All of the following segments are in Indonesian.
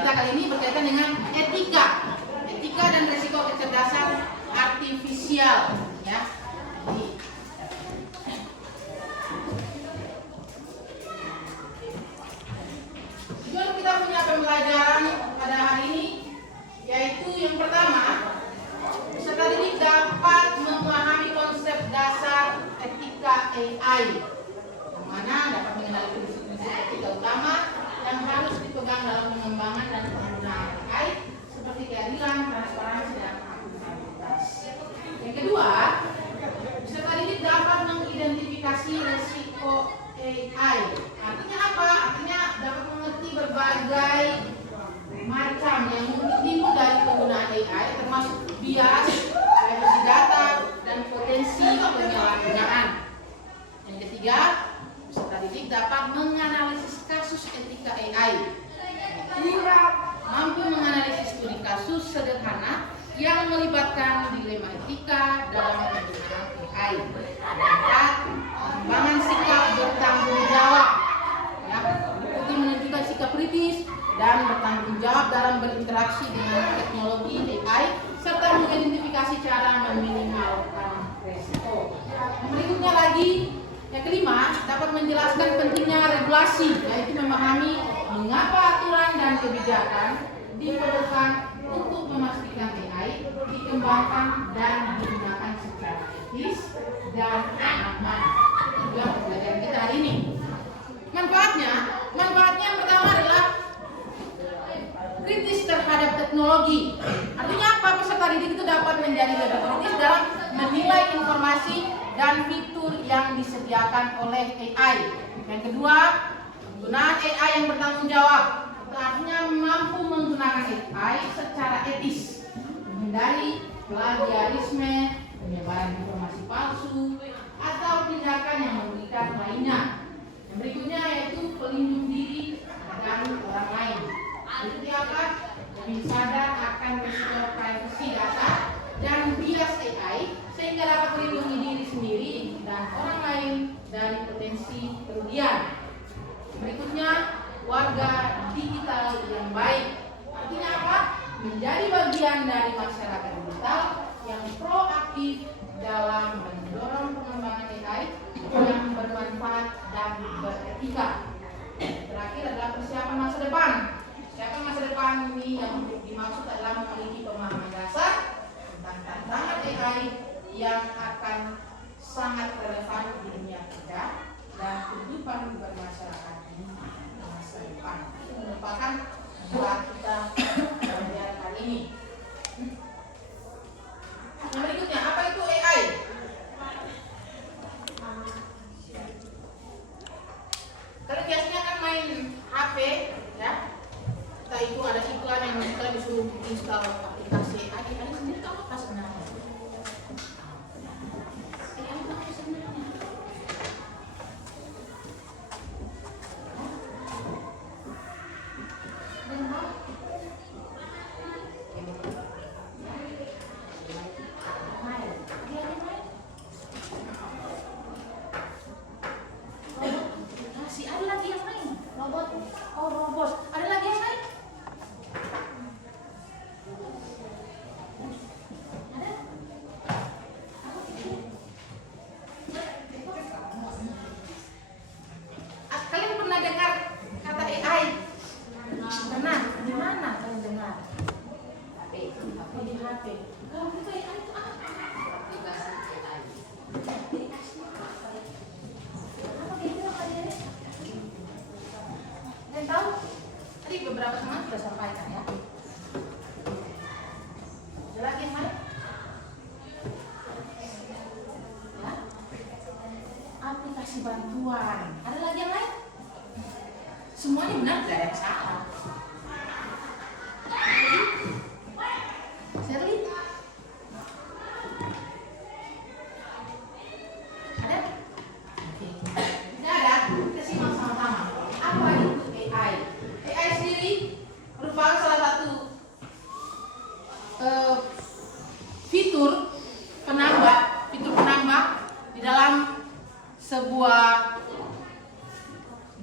kita kali ini berkaitan dengan etika dan risiko kecerdasan artifisial, ya. Tujuan kita punya pembelajaran pada hari ini yaitu yang pertama, peserta didik dapat memahami konsep dasar etika AI, yang mana dapat mengenali prinsip-prinsip etika utama yang harus dipegang dalam pengembangan dan penggunaan AI seperti keadilan, transparansi, dan akuntabilitas. Yang kedua, peserta didik dapat mengidentifikasi risiko AI. Artinya apa? Artinya dapat mengerti berbagai macam yang mungkin timbul dari penggunaan AI, termasuk bias, privacy data, dan potensi penyalahgunaan. Yang ketiga, peserta didik dapat menganalisis kasus etika AI. Mampu menganalisis studi kasus sederhana yang melibatkan dilema etika dalam penggunaan AI. Keempat, pengembangan sikap bertanggung jawab, ya, untuk menunjukkan sikap kritis dan bertanggung jawab dalam berinteraksi dengan teknologi AI serta mengidentifikasi cara meminimalkan resiko. Berikutnya lagi, yang kelima, dapat menjelaskan pentingnya regulasi, yaitu memahami mengapa aturan dan kebijakan diperlukan untuk memastikan AI dikembangkan dan digunakan secara etis dan aman. Itu pembelajaran kita hari ini. Manfaatnya yang pertama adalah kritis terhadap teknologi. Artinya apa? Peserta didik itu dapat menjadi lebih kritis dalam menilai informasi dan fitur yang disediakan oleh AI. Yang kedua, penggunaan AI yang bertanggung jawab. Artinya mampu menggunakan AI secara etis, menghindari plagiarisme, penyebaran informasi palsu, atau tindakan yang merugikan lainnya. Yang berikutnya yaitu pelindung diri dari orang lain. Berikutnya apa? Lebih sadar akan risiko privacy data dan bias AI sehingga dapat melindungi diri sendiri dan orang lain dari potensi kerugian. Berikutnya, warga digital yang baik. Artinya apa? Menjadi bagian dari masyarakat digital yang proaktif dalam mendorong pengembangan AI yang bermanfaat dan beretika. Terakhir adalah persiapan masa depan. Persiapan masa depan ini yang dimaksud adalah memiliki pemahaman dasar tentang tantangan AI yang akan sangat relevan di dunia kerja dan kehidupan bermasyarakat di masa depan. Itu merupakan buat kita pembelajaran kali ini. Yang berikutnya, apa itu AI? Kalian biasanya kan main HP, ya? Setelah itu ada iklan yang kita disuruh install aplikasi AI. Kalian sendiri tahu apa sebenarnya? Beberapa teman sudah sampaikan, ya. Ada lagi yang lain? Ya. Aplikasi bantuan. Ada lagi yang lain? Semuanya benar, tidak ada yang salah. Shirley? Ada? Oke. Tidak ada? Kita simak sama-sama. Apa itu AI? AI sendiri merupakan salah satu fitur penambah di dalam sebuah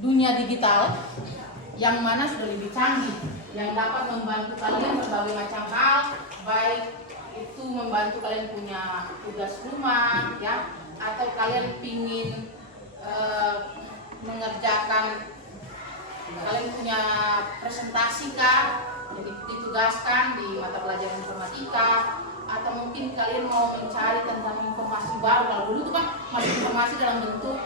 dunia digital yang mana sudah lebih canggih yang dapat membantu kalian berbagai macam hal, baik itu membantu kalian punya tugas rumah, ya, atau kalian pingin mengerjakan, kalian punya presentasi kah, jadi ditugaskan di mata pelajaran informatika, atau mungkin kalian mau mencari tentang informasi baru. Kalau dulu itu kan masih informasi dalam bentuk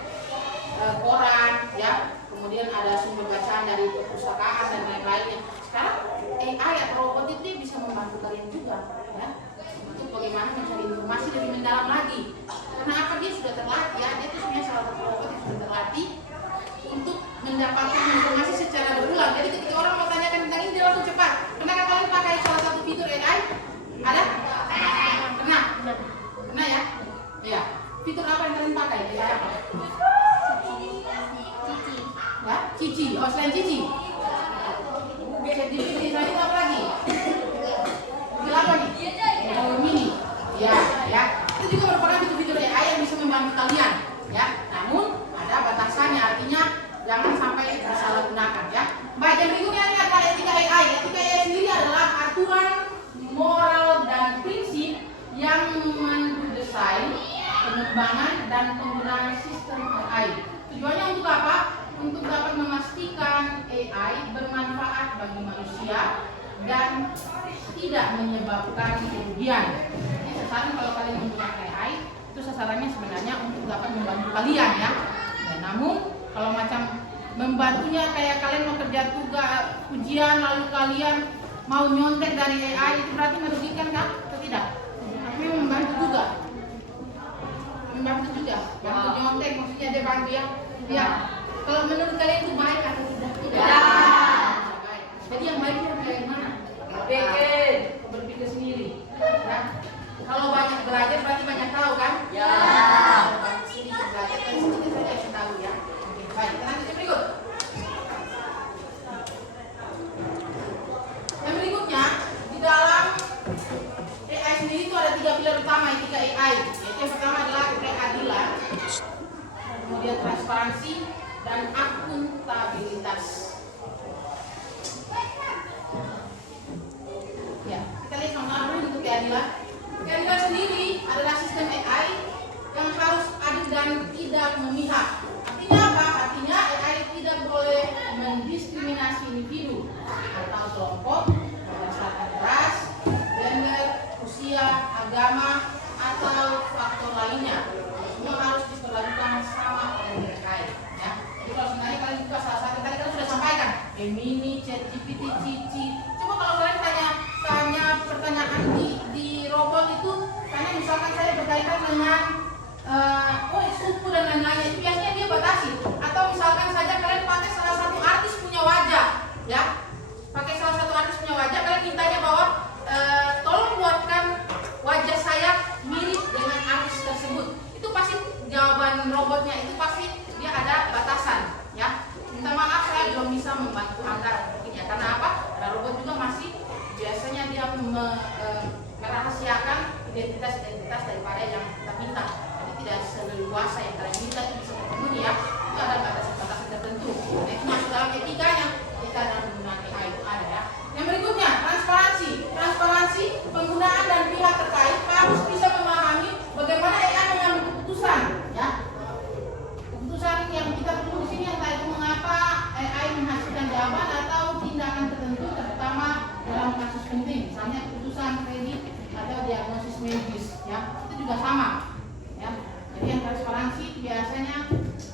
koran, ya, kemudian ada sumber bacaan dari perpustakaan dan lain-lainnya. Sekarang AI atau robot itu dia bisa membantu kalian juga, ya, untuk bagaimana mencari informasi lebih mendalam lagi. Karena apa, dia sudah terlatih, ya, dia itu sebenarnya salah satu robot yang sudah terlatih untuk mendapatkan informasi secara berulang. Jadi ketika orang mau tanyakan tentang ini, dia langsung cepat. Pernahkah kalian pakai salah satu fitur AI? Ada? Pernah? Pernah, ya? Ya. Fitur apa yang kalian pakai? AI apa? Ya, Cici. Oh, selain Cici. ChatGPT tadi apa lagi? Google apa nih? Google Mini. Ya, ya. Itu juga merupakan fitur-fitur AI yang bisa membantu kalian, ya. Namun ada batasannya, artinya jangan sampai disalahgunakan, ya. Baik, yang berikutnya ini adalah etika AI. Etika AI sendiri adalah aturan moral dan prinsip yang mendesain pengembangan dan penggunaan sistem AI. Tujuannya untuk apa? Untuk dapat memastikan AI bermanfaat bagi manusia dan tidak menyebabkan kerugian. Ini sasaran kalau kalian menggunakan AI, itu sasarannya sebenarnya untuk dapat membantu kalian, ya. Dan namun kalau macam membantunya kayak kalian mau kerja tugas ujian lalu kalian mau nyontek dari AI, itu berarti merugikan kan? Atau tidak? Artinya membantu juga. Membantu juga. Bantu nyontek maksudnya dia bantu, ya. Ya. Kalau menurut kalian itu baik atau tidak? Tidak. Baik. Jadi yang baik itu kayak mana? Berpikir sendiri. Ya. Kalau banyak belajar berarti banyak tahu, kan? Ya. Sedikit belajar kan sedikit saja yang tahu, ya. Oke, baik. Kita lanjut yang berikut. Yang berikutnya, di dalam AI sendiri itu ada 3 pilar utama etika AI. Yaitu yang pertama adalah keadilan, kemudian transparansi, dan akuntabilitas. Ya, kita lihat sama dulu untuk keadilan. Keadilan sendiri adalah sistem AI yang harus adil dan tidak memihak. Artinya apa? Artinya AI tidak boleh mendiskriminasi individu atau kelompok berdasarkan ras, gender, usia, agama, atau faktor lainnya. Semua harus diperlakukan sama oleh AI, ya. Jadi kalau sebenarnya kalian buka salah satu tadi kalian sudah sampaikan, Gemini, ChatGPT, Cici. Coba kalau kalian tanya pertanyaan di robot itu, tanya misalkan saya berkaitan dengan suku dan lain-lain, itu biasanya dia batasi. Atau misalkan saja kalian pakai salah satu artis punya wajah, ya. Pakai salah satu artis punya wajah, kalian mintanya bahwa tolong buatkan wajah saya mirip dengan artis tersebut. Itu pasti jawaban robotnya itu pasti dia ada batasan, ya. Minta maaf saya belum bisa membantu Anda mungkin, ya. Karena apa? Karena robot juga masih biasanya dia merahasiakan identitas daripada yang kita minta. Jadi tidak seleluasa yang kalian minta itu bisa terpenuhi, ya. Itu ada batasan-batasan tertentu. Nah, itu masuk dalam etikanya kita dalam menggunakan AI itu ada, ya. Yang berikutnya, transparansi. Transparansi penggunaan dan pihak terkait harus bisa memahami bagaimana AI mengambil keputusan, ya. Keputusan yang kita perlu di sini entah itu mengapa AI menghasilkan jawaban atau tindakan tertentu, terutama dalam kasus penting, misalnya keputusan kredit atau diagnosis medis, ya. Itu juga sama, ya. Jadi yang transparansi biasanya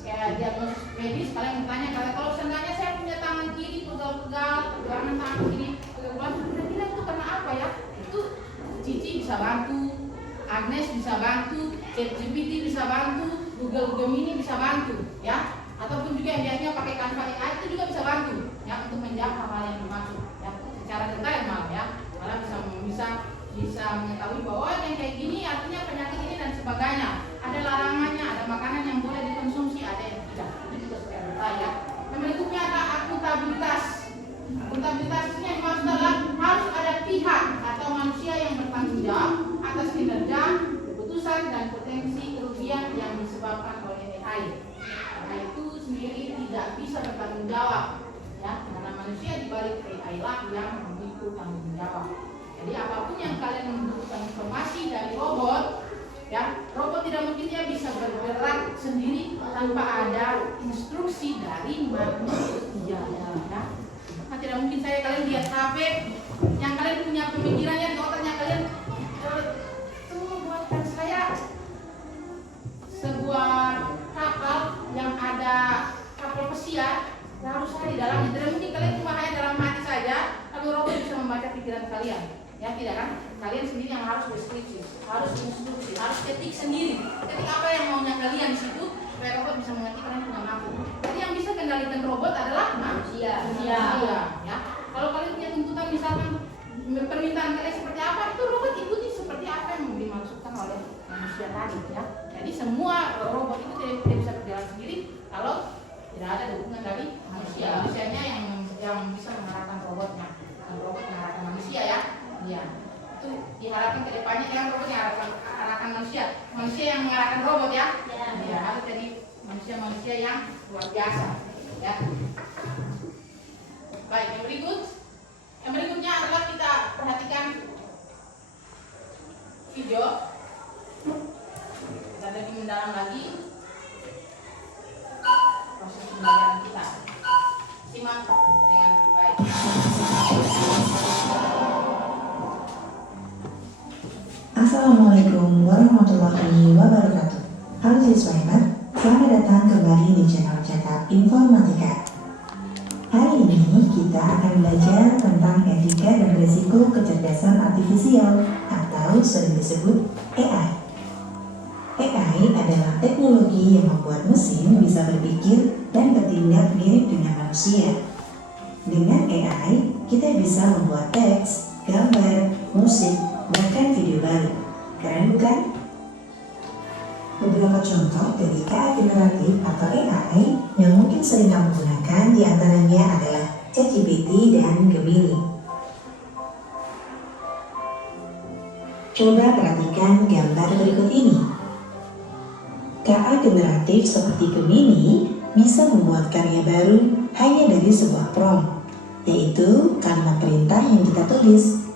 kayak diagnosis medis, kalian bertanya kalau seandainya saya punya tangan kiri pegal-pegal, tangan kiri pegal-pegal, kira-kira itu karena apa, ya? Itu Cici bisa bantu, Agnes bisa bantu, ChatGPT bisa bantu, Google Gemini bisa bantu, ya. Ataupun juga yang biasanya pakai Canva AI itu juga bisa bantu, ya, untuk menjawab hal-hal yang dimaksud, ya, secara detail malah, ya. Malah bisa mengetahui bahwa yang kayak gini artinya penyakit ini dan sebagainya. Ada larangannya, ada makanan yang boleh dikonsumsi, ada yang tidak. Itu juga secara detail, ya. Yang berikutnya ada akuntabilitas. Akuntabilitas ini yang dimaksud adalah harus ada pihak atau manusia yang bertanggung jawab atas kinerja, keputusan, dan potensi kerugian yang disebabkan oleh AI. AI itu sendiri tidak bisa bertanggung jawab, ya, karena manusia di balik AI AI lah yang memikul tanggung jawab. Jadi apapun yang kalian membutuhkan informasi dari robot, ya, robot tidak mungkin dia bisa bergerak sendiri tanpa ada instruksi dari manusia. Ya. Nah, tidak mungkin saya kalian lihat HP yang kalian punya pemikirannya di otaknya kalian, buatkan saya sebuah kapal yang ada kapal pesiar, harus saya di dalamnya. Tidak mungkin kalian cuma hanya dalam hati saja, tapi robot bisa membaca pikiran kalian. Ya tidak kan? Kalian sendiri yang harus deskripsi, harus instruksi, harus ketik sendiri. Ketik apa yang maunya kalian di situ, supaya robot bisa mengerti kalian punya mampu. Jadi yang bisa kendalikan robot adalah manusia. Ya. Kalau kalian punya tuntutan misalkan permintaan kalian seperti apa, itu robot ikuti seperti apa yang dimaksudkan oleh manusia tadi. Ya. Jadi semua robot itu tidak bisa berjalan sendiri kalau tidak ada dukungan dari manusia. Manusianya yang bisa mengarahkan robotnya, bukan robot mengarahkan manusia ya. Iya, itu diharapkan ke depannya yang robot yang mengarahkan manusia, manusia yang mengarahkan robot ya. Ya, harus jadi manusia-manusia yang luar biasa. Ya. Baik, yang berikutnya adalah kita perhatikan video. Kita lebih mendalam lagi proses pembelajaran kita. Simak dengan baik. Assalamualaikum warahmatullahi wabarakatuh. Halo siswa, selamat datang kembali di channel Cetak Informatika. Hari ini kita akan belajar tentang etika dan risiko kecerdasan artifisial atau sering disebut AI. AI adalah teknologi yang membuat mesin bisa berpikir dan bertindak mirip dengan manusia. Dengan AI, kita bisa membuat teks, gambar, musik, bahkan video baru. Keren bukan? Beberapa contoh dari AI generatif atau AI yang mungkin sering kamu gunakan diantaranya adalah ChatGPT dan Gemini. Coba perhatikan gambar berikut ini. AI generatif seperti Gemini bisa membuat karya baru hanya dari sebuah prompt, yaitu kalimat perintah yang kita tulis.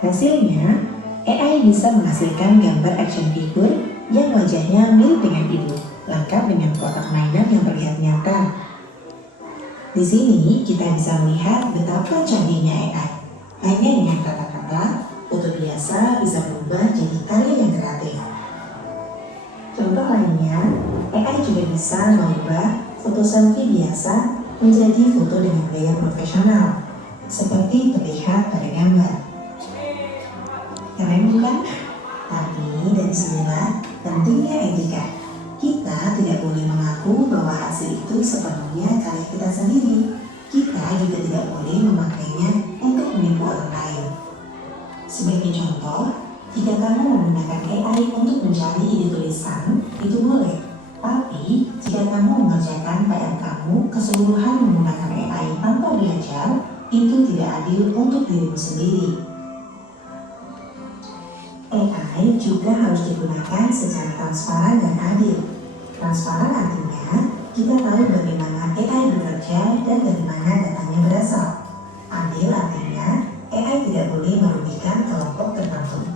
Hasilnya, AI bisa menghasilkan gambar action figure yang wajahnya mirip dengan ibu, lengkap dengan kotak mainan yang terlihat nyata. Di sini kita bisa melihat betapa canggihnya AI. Hanya dengan kata-kata, foto biasa bisa berubah jadi karya yang kreatif. Contoh lainnya, AI juga bisa mengubah foto selfie biasa menjadi foto dengan gaya profesional, seperti terlihat pada gambar. Keren bukan? Tapi dari sinilah pentingnya etika. Kita tidak boleh mengaku bahwa hasil itu sepenuhnya karya kita sendiri. Kita juga tidak boleh memakainya untuk menipu orang lain. Sebagai contoh, jika kamu menggunakan AI untuk mencari ide tulisan, itu boleh. Tapi, jika kamu mengerjakan PR kamu keseluruhan menggunakan AI tanpa belajar, itu tidak adil untuk dirimu sendiri. AI juga harus digunakan secara transparan dan adil. Transparan artinya kita tahu bagaimana AI bekerja dan dari mana datanya berasal. Adil artinya AI tidak boleh merugikan kelompok tertentu.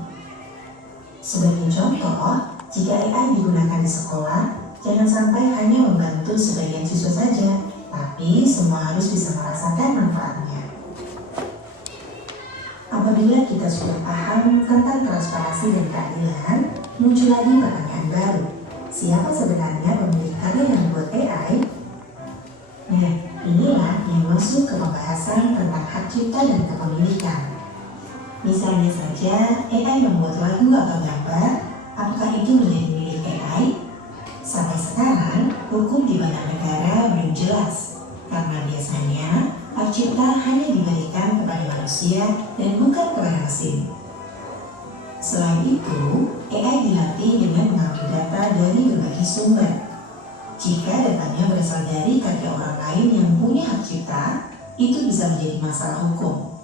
Sebagai contoh, jika AI digunakan di sekolah, jangan sampai hanya membantu sebagian siswa saja, tapi semua harus bisa merasakan manfaatnya. Apabila kita sudah paham tentang transparansi dan keadilan, muncul lagi pertanyaan baru. Siapa sebenarnya pemilik karya yang membuat AI? Nah, inilah yang masuk ke pembahasan tentang hak cipta dan kepemilikan. Misalnya saja, AI membuat lagu atau gambar, apakah itu menjadi milik AI? Sampai sekarang, hukum di banyak negara belum jelas, karena biasanya hak cipta hanya diberikan kepada manusia dan bukan kepada mesin. Selain itu, AI dilatih dengan mengambil data dari berbagai sumber. Jika datanya berasal dari karya orang lain yang punya hak cipta, itu bisa menjadi masalah hukum.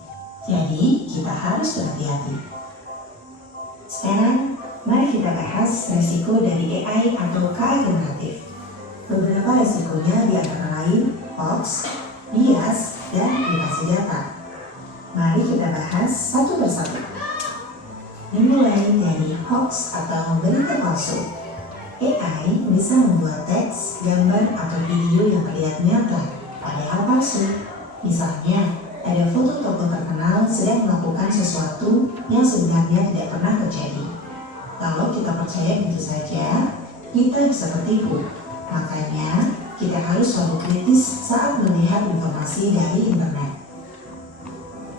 Jadi, kita harus berhati-hati. Sekarang, mari kita bahas resiko dari AI atau KI generatif. Beberapa resikonya di antara lain hoax, bias, dan privasi data. Mari kita bahas satu persatu. Dimulai dari hoax atau berita palsu. AI bisa membuat teks, gambar, atau video yang terlihat nyata, padahal palsu. Misalnya, ada foto tokoh terkenal sedang melakukan sesuatu yang sebenarnya tidak pernah terjadi. Kalau kita percaya begitu saja, kita bisa tertipu. Makanya, kita harus selalu kritis saat melihat informasi dari internet.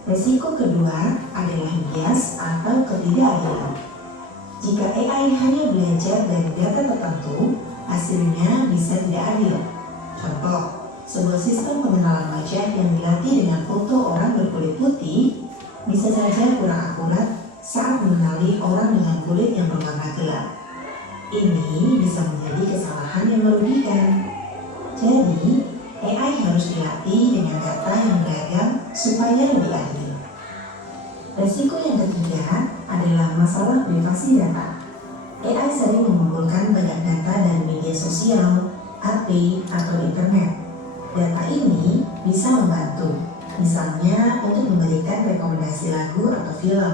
Risiko kedua adalah bias atau ketidakadilan. Jika AI hanya belajar dari data tertentu, hasilnya bisa tidak adil. Contoh, sebuah sistem pengenalan wajah yang dilatih dengan foto orang berkulit putih bisa saja kurang akurat saat mengenali orang dengan kulit yang berwarna gelap. Ini bisa menjadi kesalahan yang merugikan. Jadi, AI harus dilatih dengan data yang beragam supaya lebih adil. Risiko yang ketiga adalah masalah privasi data. AI sering mengumpulkan banyak data dari media sosial, HP, atau internet. Data ini bisa membantu, misalnya untuk memberikan rekomendasi lagu atau film.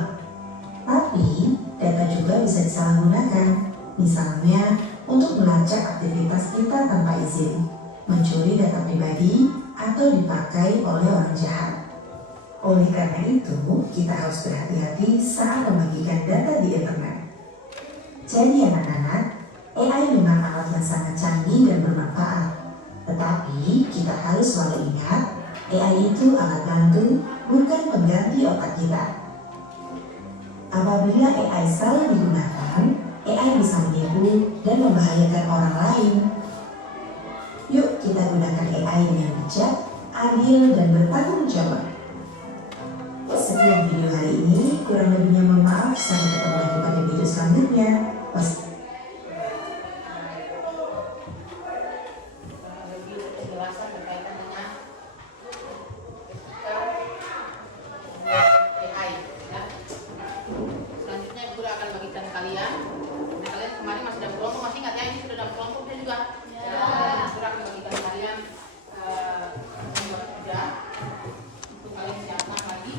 Tapi, data juga bisa disalahgunakan, misalnya untuk melacak aktivitas kita tanpa izin, mencuri data pribadi, atau dipakai oleh orang jahat. Oleh karena itu, kita harus berhati-hati saat membagikan data di internet. Jadi anak-anak, AI memang alat yang sangat canggih dan bermanfaat. Tetapi, kita harus selalu ingat, AI itu alat bantu, bukan pengganti otak kita. Apabila AI salah digunakan, AI bisa menipu dan membahayakan orang lain. Yuk kita gunakan AI dengan bijak, adil, dan bertanggung jawab. Sekian video hari ini, kurang lebihnya mohon maaf. Sampai ketemu lagi pada video selanjutnya. Penjelasan berkaitan dengan AI ya. Selanjutnya Guru akan bagikan kalian. Nah, kalian kemarin masih dalam kelompok, masih ingat ya, ini sudah dalam kelompok juga. Guru akan bagikan kalian nomor 3 untuk kalian siapkan lagi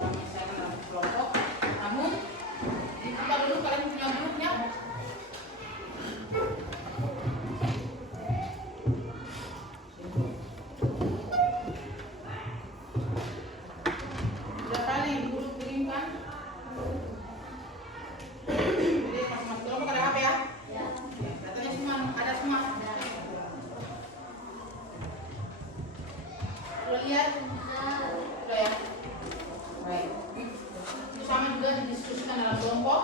dan menyelesaikan dalam kelompok. Namun dibuka dulu, kalian punya grupnya. Sudah kali guru kirimkan. Jadi masing-masing kelompok ada HP ya? Datanya semua ada semua. Sudah lihat? Sudah ya? Baik. Itu sama juga didiskusikan dalam kelompok,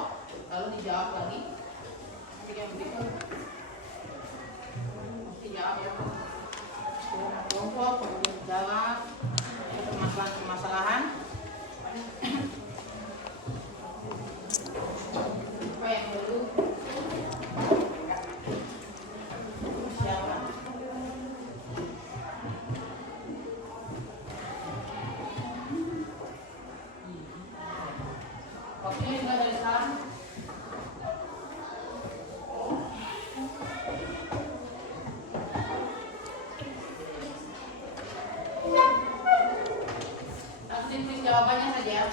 lalu dijawab lagi. Nanti yang berikut mesti jawab ya. Kelompok kemudian jawab permasalahan. Apa yang perlu siapa? Waktunya juga dari sekarang. Nanti tulis jawabannya saja ya.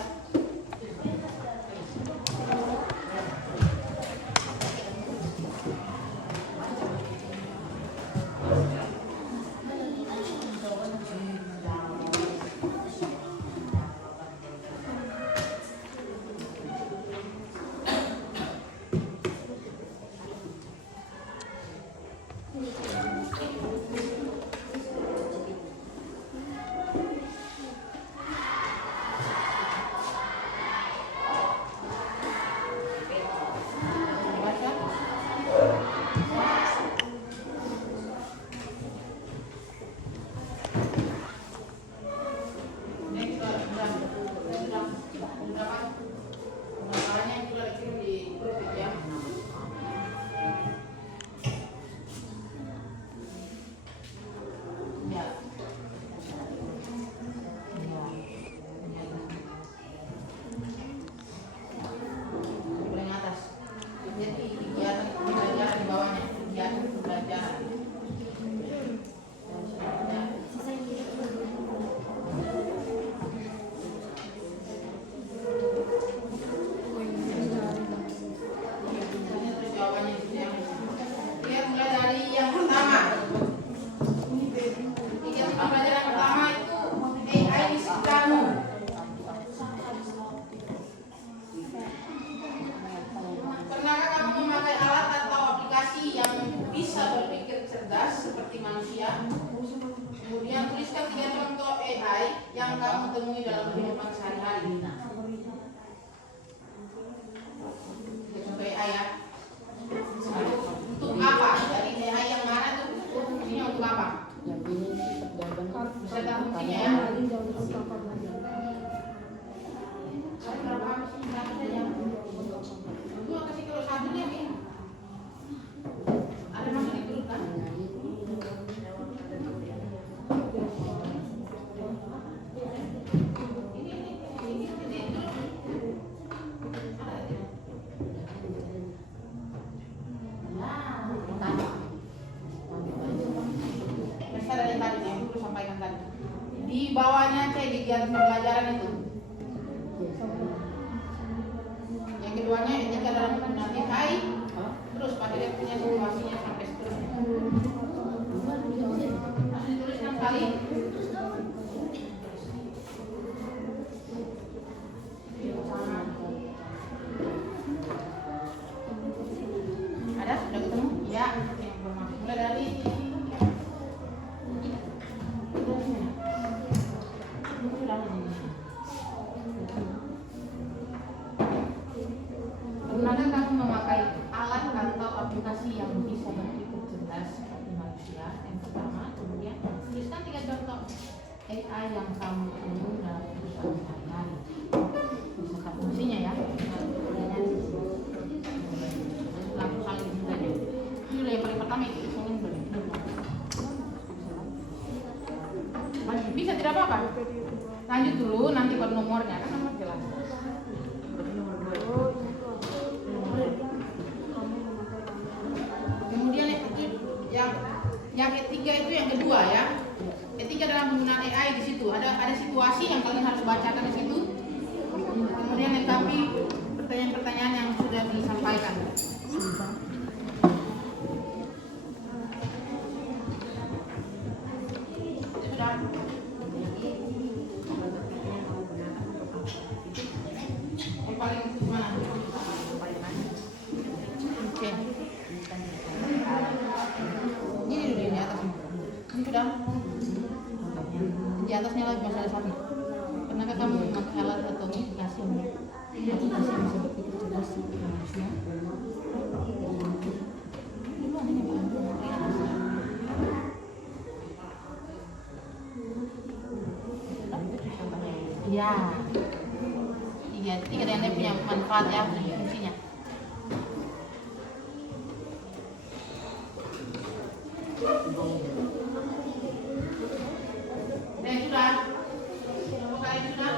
yang kamu temui dalam kehidupan sehari-hari. Contoh AI ya. Untuk apa? Dari AI yang mana tuh fungsinya untuk apa? Bisa tahu fungsinya ya? Gua kasih kalau satunya nih. Ada masuk di perut kan? Di bawahnya cek di pembelajaran itu. Yang keduanya etika dalam penggunaan AI. Terus pada dia punya situasinya sampai seterusnya. Harus dituliskan kali. Ada sudah ketemu? Ya. Informasi mulai dari Pernahkah kamu memakai alat atau aplikasi yang bisa berpikir cerdas seperti manusia? Yang pertama, kemudian tuliskan 3 contoh AI yang kamu temui dalam kehidupan sehari-hari. Beserta fungsinya ya. Langsung saling juga deh. Ini yang paling pertama itu ingin bisa tidak apa-apa. Lanjut dulu, nanti buat nomornya kan nomor jelas. Kemudian yang ketiga itu yang kedua ya. Etika dalam penggunaan AI di situ ada situasi yang kalian harus bacakan di situ. Kemudian lengkapi pertanyaan-pertanyaan yang sudah disampaikan. Sudah. Yang paling mana? Oke. Ini dulu di atas. Ini sudah. Di atasnya lagi masih ada satu. Pernahkah kamu memakai alat atau aplikasi yang bisa berpikir cerdas seperti manusia? Ya. Tiga yang dia punya manfaat ya fungsinya. Dan sudah. Berapa kali sudah?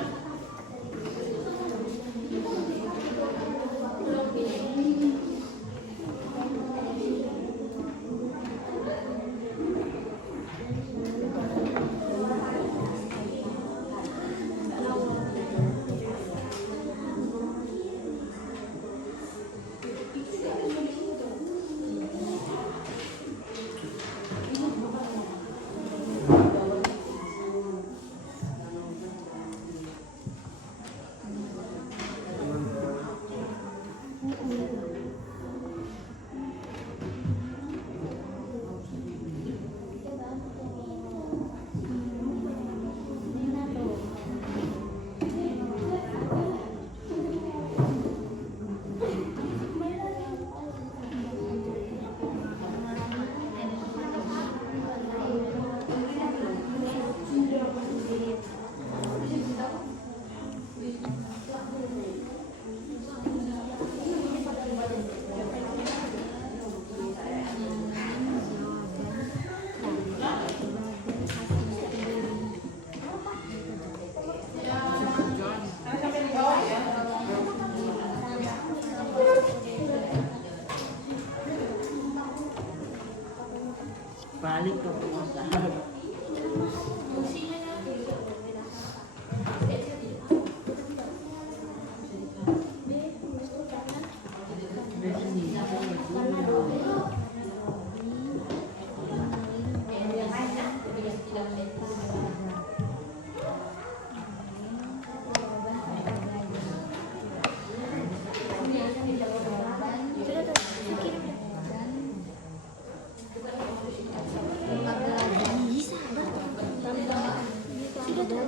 Baru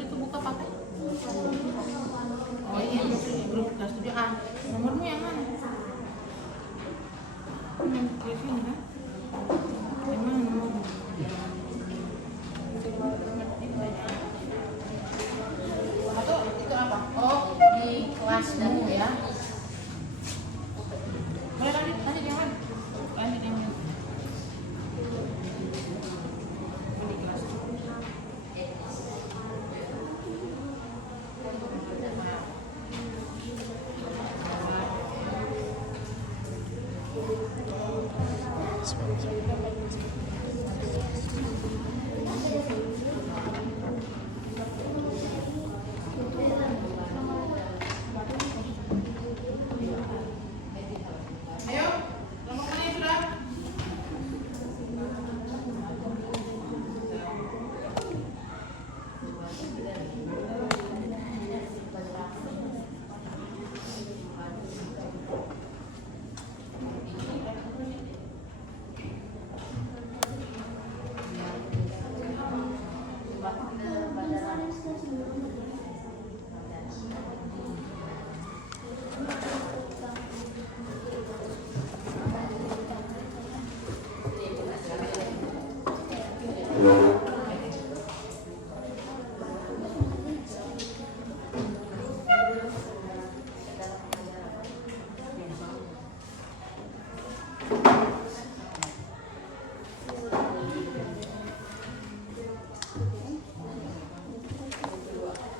itu buka pakai. Oh iya, grup kelas 7A. Nomormu yang mana? Yang di sini kan? Yang mana nomormu? Atau itu apa? Oh, di kelasmu ya. Boleh lanjut yang mana? Lanjut yang mana? Di kelas. Ayo, nomor mana yang sudah?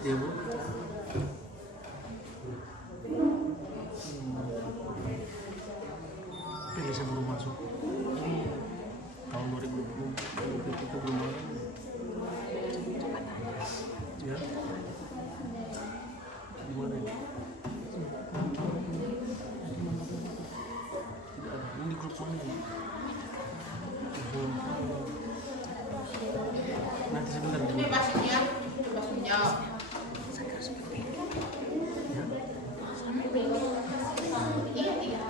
Iya Bu. Pilih sebelum masuk tahun 2020 itu belum ada. Ya. Gimana ya? Tidak ada. Ini grup mana? Nanti sebentar. Ini pastinya, bebas menjawab. Iya, iya.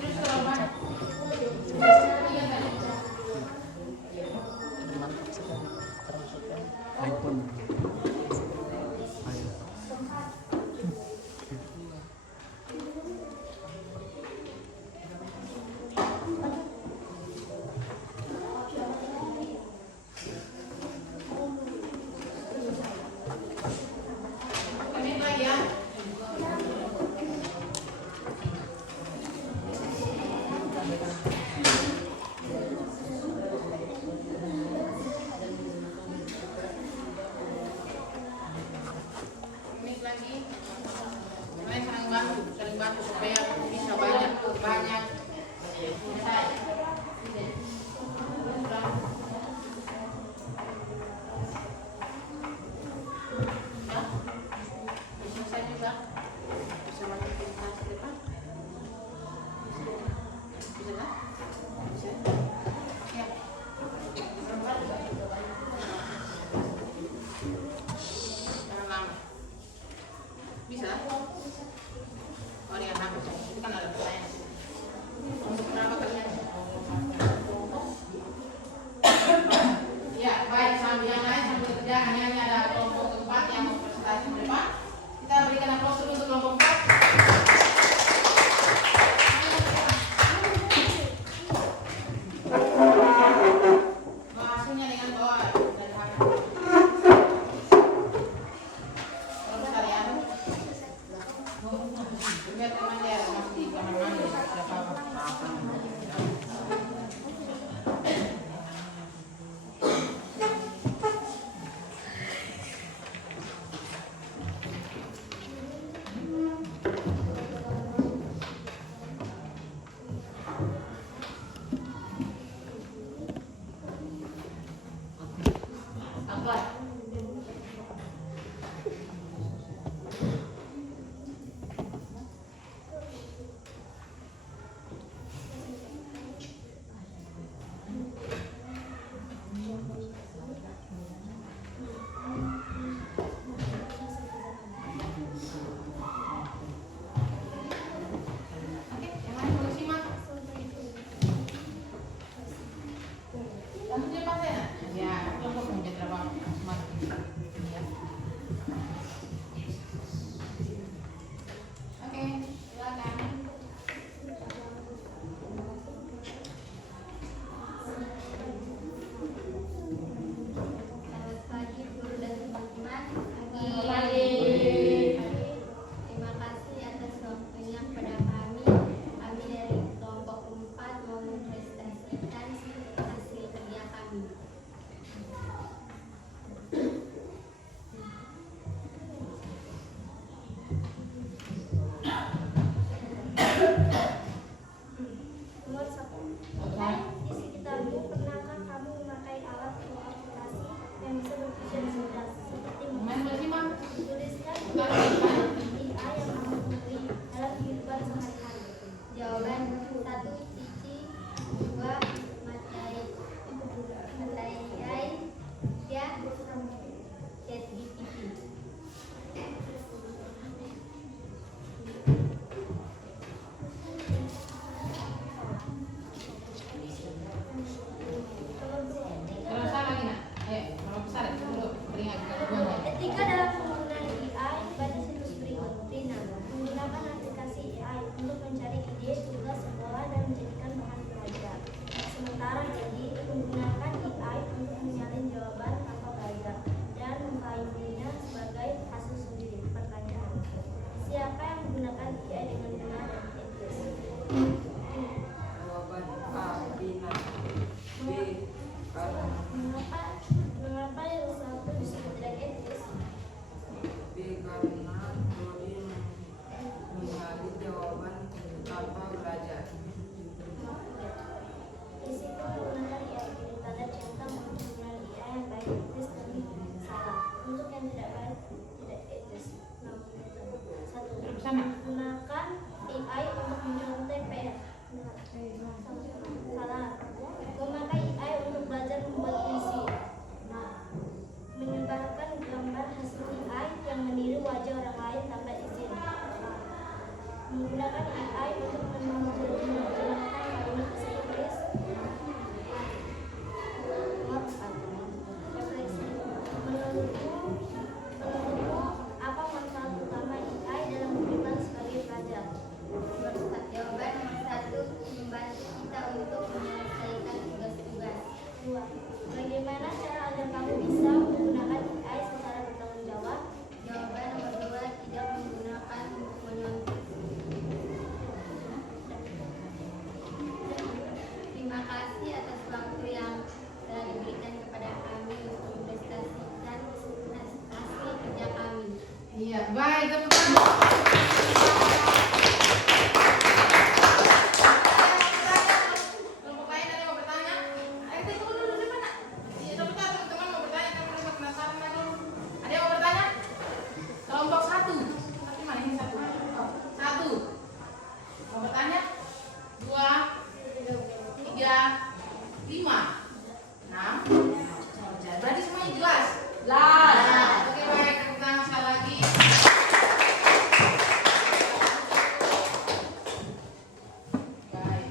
Terus kalau mana? iPhone. Ini lagi ya. Menit lagi. Kalian saling bantu supaya bisa banyak selesai. Ya, selesai juga. Bisa masuk ke kelas depan. Bisa kan? Bisa. Ya. Jangan lama. Bisa? Oh, dia anak. Itu kan ada pertanyaan. Untuk berapa kalian? Ya, baik. Sambil yang lain sambil kerjakan. Ini ada kelompok keempat yang mau presentasi ke depan. Kita berikan aplaus dulu untuk kelompok 4. Hasilnya dengan doa dari hati. Kalau kalian lihat teman dia masih di kamar mandi, tidak apa-apa. Apa? menggunakan AI untuk menyontek PR. Salah. Memakai AI untuk belajar membuat puisi. Nah, menyebarkan gambar hasil AI yang meniru wajah orang lain tanpa izin. Nah, menggunakan AI untuk menerjemahkan kalimat bahasa Inggris. Refleksi. Menurutmu apa manfaat utama AI dalam kehidupan sebagai pelajar? Jawaban nomor 1, membantu kita untuk menyelesaikan tugas-tugas. 2. Bagaimana cara agar kamu bisa menggunakan AI secara bertanggung jawab? Jawaban nomor 2, tidak menggunakan untuk menyontek. Terima kasih atas waktu yang telah diberikan kepada kami untuk mempresentasikan hasil kerja kami. Iya, baik, tepuk tangan. Kelompok lain ada yang mau bertanya? Ayo kita tunggu dulu di mana? Iya, sebentar teman-teman mau bertanya, kan mereka penasaran lagi. Ada yang mau bertanya? Kelompok 1. Tapi mana ini 1? Oh, 1. Mau bertanya? 2, 3, 5, 6. Berarti semuanya jelas? Jelas. Oke, baik, tepuk tangan sekali lagi. Baik.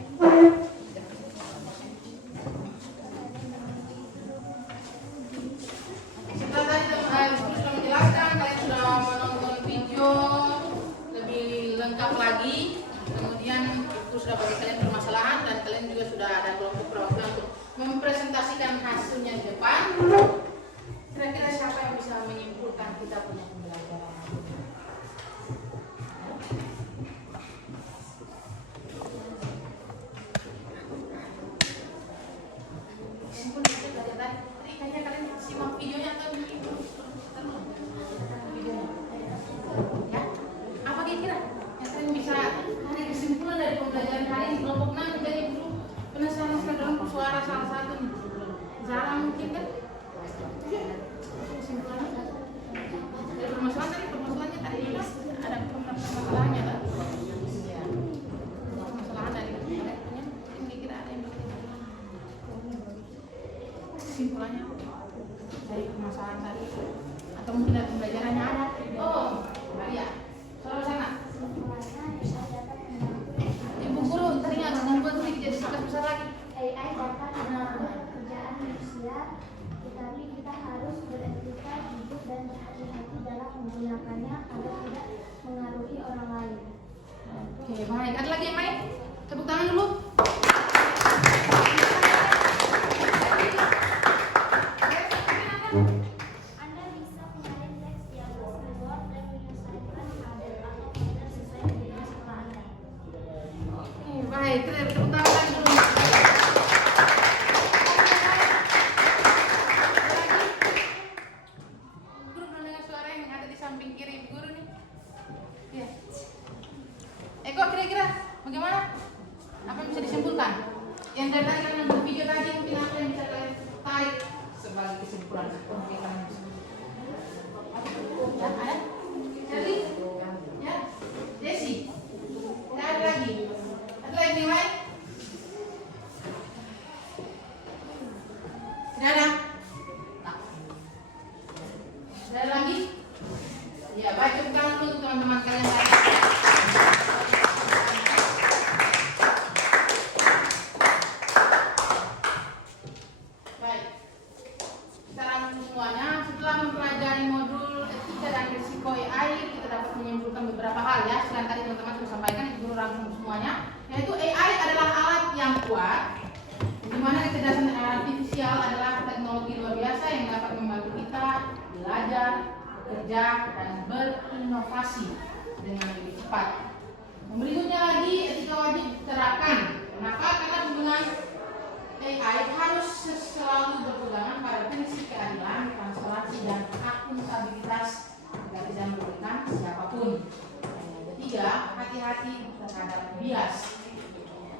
Setelah tadi Guru sudah menjelaskan, kalian sudah menonton video lebih lengkap lagi. Kemudian Guru sudah bagi kalian permasalahan dan kalian juga sudah ada kelompok perwakilan untuk mempresentasikan hasilnya di depan. Kira-kira siapa yang bisa menyimpulkan kita punya pembelajaran? Simpul itu tadi kayaknya kalian simak videonya atau videonya. Ya, apa kira-kira yang kalian bisa tarik kesimpulan dari pembelajaran hari ini kelompok 6 menjadi guru penasaran dalam suara salah satu nih. Zara mungkin kan? Kesimpulannya dari permasalahannya tadi ada permasalahannya kan? Iya. Permasalahan dari kalian punya kira-kira ada yang bisa kesimpulannya dari permasalahan tadi atau mungkin dari pembelajarannya ada. Oh, Maria, soal sana. Ibu guru teringat membuat ini jadi tugas besar lagi. AI dapat membantu pekerjaan manusia, tetapi kita harus beretika, jujur, dan berhati-hati dalam menggunakannya agar tidak mengaruhi orang lain. Oke, baik. Ada lagi yang lain? Tepuk tangan dulu. Anda bisa mengalih teks yang keluar dan menyelesaikan model atau model sesuai dengan sekolah Anda. Oke, baik. Tepuk tangan lagi dulu. Guru belum dengar suara yang ada di samping kiri guru nih. Iya. Eko, kira-kira bagaimana? Apa yang bisa disimpulkan? Yang dari tadi kalian nonton video tadi mungkin apa yang bisa kalian tarik sebagai kesimpulan? Oke, kalian bisa. Ya, ada? Jadi, ya, Desi. Tidak ada lagi. Ada lagi yang lain? Tidak ada? Tak. Tidak ada lagi? Ya, baik, tepuk tangan dulu untuk teman-teman kalian tadi. Baik. Sekarang semuanya setelah mempelajari modul etika dan risiko AI, kita dapat menyimpulkan beberapa hal ya. Selain tadi teman-teman sudah sampaikan, itu guru rangkum semuanya. Yaitu AI adalah alat yang kuat, di mana kecerdasan artifisial adalah teknologi luar biasa yang dapat membantu kita belajar, bekerja, dan berinovasi dengan lebih cepat. Berikutnya lagi, etika wajib diterapkan. Kenapa? Karena penggunaan AI harus selalu berpegangan pada prinsip keadilan, transparansi, dan akuntabilitas agar tidak merugikan siapapun. Yang ketiga, hati-hati terhadap bias.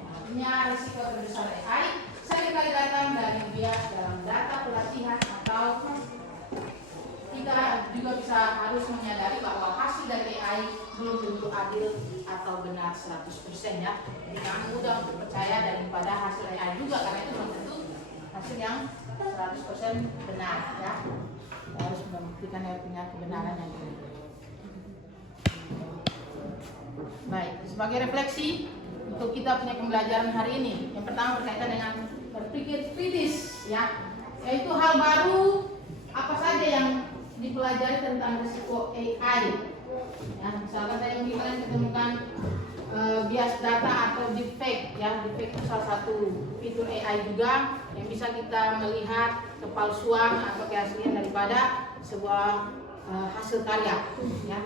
Artinya risiko terbesar AI seringkali datang dari bias dalam data pelatihan atau kita juga bisa harus menyadari bahwa hasil dari AI belum tentu adil atau benar 100% ya. Jadi jangan mudah untuk percaya daripada hasil AI juga, karena itu belum tentu hasil yang 100% benar ya. Kita harus membuktikan yang punya kebenaran yang benar. Baik, sebagai refleksi untuk kita punya pembelajaran hari ini, yang pertama berkaitan dengan berpikir kritis ya, yaitu hal baru apa saja yang dipelajari tentang risiko AI ya. Misalkan saya mungkin kalian ketemukan bias data atau deepfake ya. Deepfake itu salah satu fitur AI juga yang bisa kita melihat kepalsuan atau keaslian daripada sebuah hasil karya ya,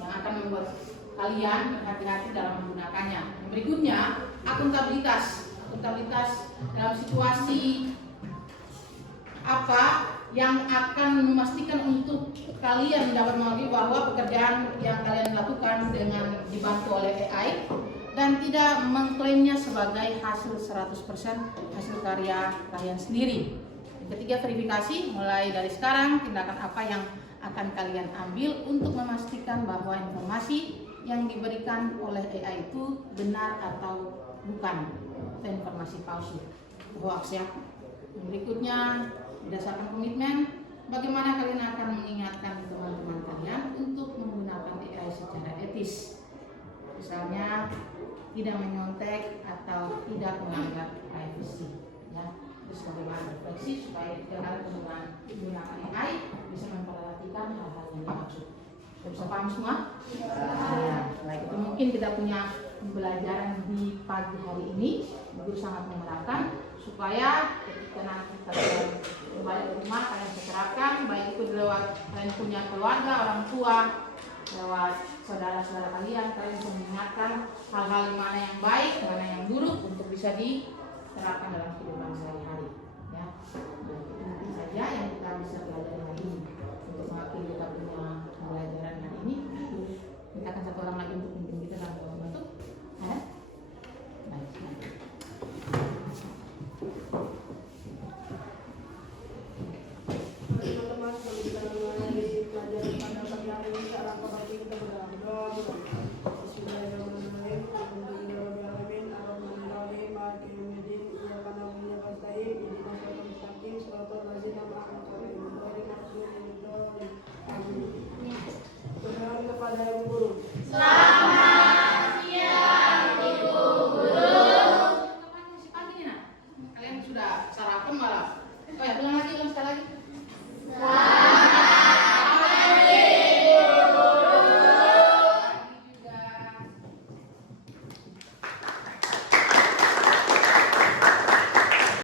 yang akan membuat kalian berhati-hati dalam menggunakannya. Yang berikutnya, akuntabilitas dalam situasi apa yang akan memastikan untuk kalian dapat mengakui bahwa pekerjaan yang kalian lakukan dengan dibantu oleh AI dan tidak mengklaimnya sebagai hasil 100% hasil karya kalian sendiri. Yang ketiga, verifikasi. Mulai dari sekarang, tindakan apa yang akan kalian ambil untuk memastikan bahwa informasi yang diberikan oleh AI itu benar atau bukan, atau informasi palsu, hoax ya. Yang berikutnya, berdasarkan komitmen, bagaimana kalian akan mengingatkan teman-teman kalian untuk menggunakan AI secara etis. Misalnya, tidak menyontek atau tidak melanggar privacy ya. Terus bagaimana refleksi supaya ketika kalian menggunakan AI bisa memperhatikan hal-hal yang dimaksud. Sudah bisa paham semua? Ya, baik, itu mungkin kita punya pembelajaran di pagi hari ini. Guru sangat mengharapkan supaya ketika nanti kalian kembali ke rumah, kalian bisa terapkan, baik itu lewat kalian punya keluarga, orang tua, lewat saudara-saudara kalian bisa mengingatkan hal-hal mana yang baik, mana yang buruk untuk bisa diterapkan dalam kehidupan sehari-hari ya. Nah, itu mungkin saja yang kita bisa pelajari hari ini. Untuk mengakhiri kita punya pembelajaran hari ini, kita akan satu orang lagi untuk memimpin kita dalam